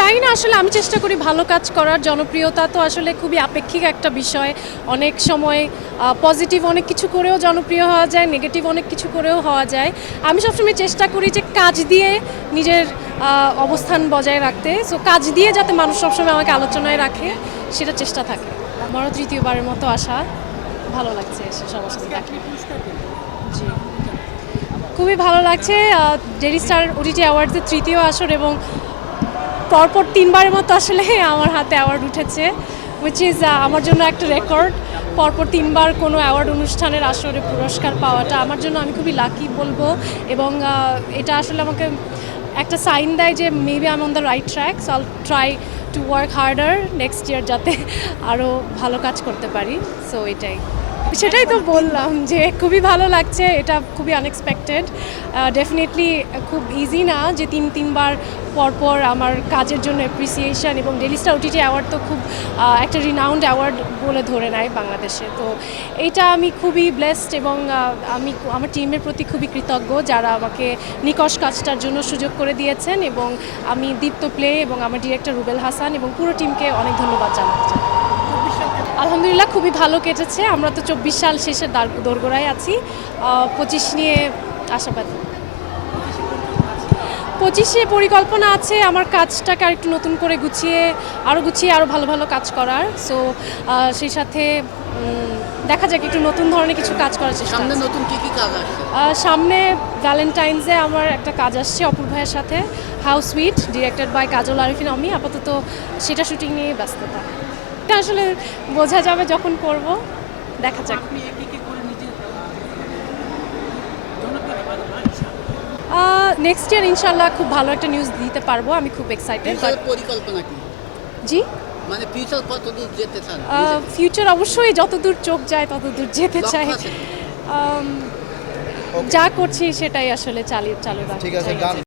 জানি না, আসলে আমি চেষ্টা করি ভালো কাজ করার। জনপ্রিয়তা তো আসলে খুবই আপেক্ষিক একটা বিষয়। অনেক সময় পজিটিভ অনেক কিছু করেও জনপ্রিয় হওয়া যায় নেগেটিভ অনেক কিছু করেও হওয়া যায়। আমি সবসময় চেষ্টা করি যে কাজ দিয়ে নিজের অবস্থান বজায় রাখতে। সো কাজ দিয়ে যাতে মানুষ সবসময় আমাকে আলোচনায় রাখে, সেটা চেষ্টা থাকে। আমারও তৃতীয়বারের মতো আসা ভালো লাগছে এসে সবার সাথে জি। খুবই ভালো লাগছে ডেরি স্টার ওটিটি অ্যাওয়ার্ডসের তৃতীয় আসর এবং পরপর তিনবারের মতো আসলে আমার হাতে অ্যাওয়ার্ড উঠেছে উইচ ইজ আমার জন্য একটা রেকর্ড পরপর তিনবার কোনো অ্যাওয়ার্ড অনুষ্ঠানের আসরে পুরস্কার পাওয়াটা আমার জন্য আমি খুবই লাকি বলব। এবং এটা আসলে আমাকে একটা সাইন দেয় যে maybe I on the right track so I'll try to work harder next year যাতে আরও ভালো কাজ করতে পারি। সো এটাই। সেটাই তো বললাম যে খুবই ভালো লাগছে, এটা খুবই আনএক্সপেক্টেড ডেফিনেটলি খুব ইজি না যে তিন, তিনবার পরপর আমার কাজের জন্য অ্যাপ্রিসিয়েশন এবং ডেলি স্টার ওটিটি অ্যাওয়ার্ড তো খুব একটা রিনাউন্ড অ্যাওয়ার্ড বলে ধরে নেয় বাংলাদেশে। তো এইটা আমি খুবই ব্লেসড এবং আমি আমার টিমের প্রতি খুবই কৃতজ্ঞ যারা আমাকে নিকশ কাজটার জন্য সুযোগ করে দিয়েছেন এবং আমি দীপ্ত প্লে এবং আমার ডিরেক্টর রুবেল হাসান এবং পুরো টিমকে অনেক ধন্যবাদ জানাতে চাই। আলহামদুলিল্লাহ, খুবই ভালো কেটেছে। আমরা তো চব্বিশ সাল শেষের দার দোরগোড়ায় আছি। পঁচিশ নিয়ে আশাবাদী। পঁচিশে পরিকল্পনা আছে আমার কাজটাকে আর একটু নতুন করে গুছিয়ে আরও গুছিয়ে আরও ভালো ভালো কাজ করার। সো সেই সাথে দেখা যাক একটু নতুন ধরনের কিছু কাজ করার চেষ্টা সামনে নতুন কি কি কাজ সামনে ভ্যালেন্টাইন্সে আমার একটা কাজ আসছে অপূর্ব ভাইয়ের সাথে house sweet directed by Kajal Arefin আমি। আপাতত সেটা শুটিং নিয়ে ব্যস্ততা। এটা আসলে বোঝা যাবে যখন করব দেখা যাক আপনি কি কি করে নিজে নেক্সট ইয়ার ইনশাল্লাহ খুব ভালো একটা নিউজ দিতে পারব আমি খুব এক্সাইটেড পরিকল্পনা কি? জি? মানে ফিউচার কতদূর যেতে চান? ফিউচার অবশ্যই যতদূর চোখ যায় তত দূর যেতে চায় চাই। যা করছি সেটাই আসলে চালিয়ে চালু ঠিক আছে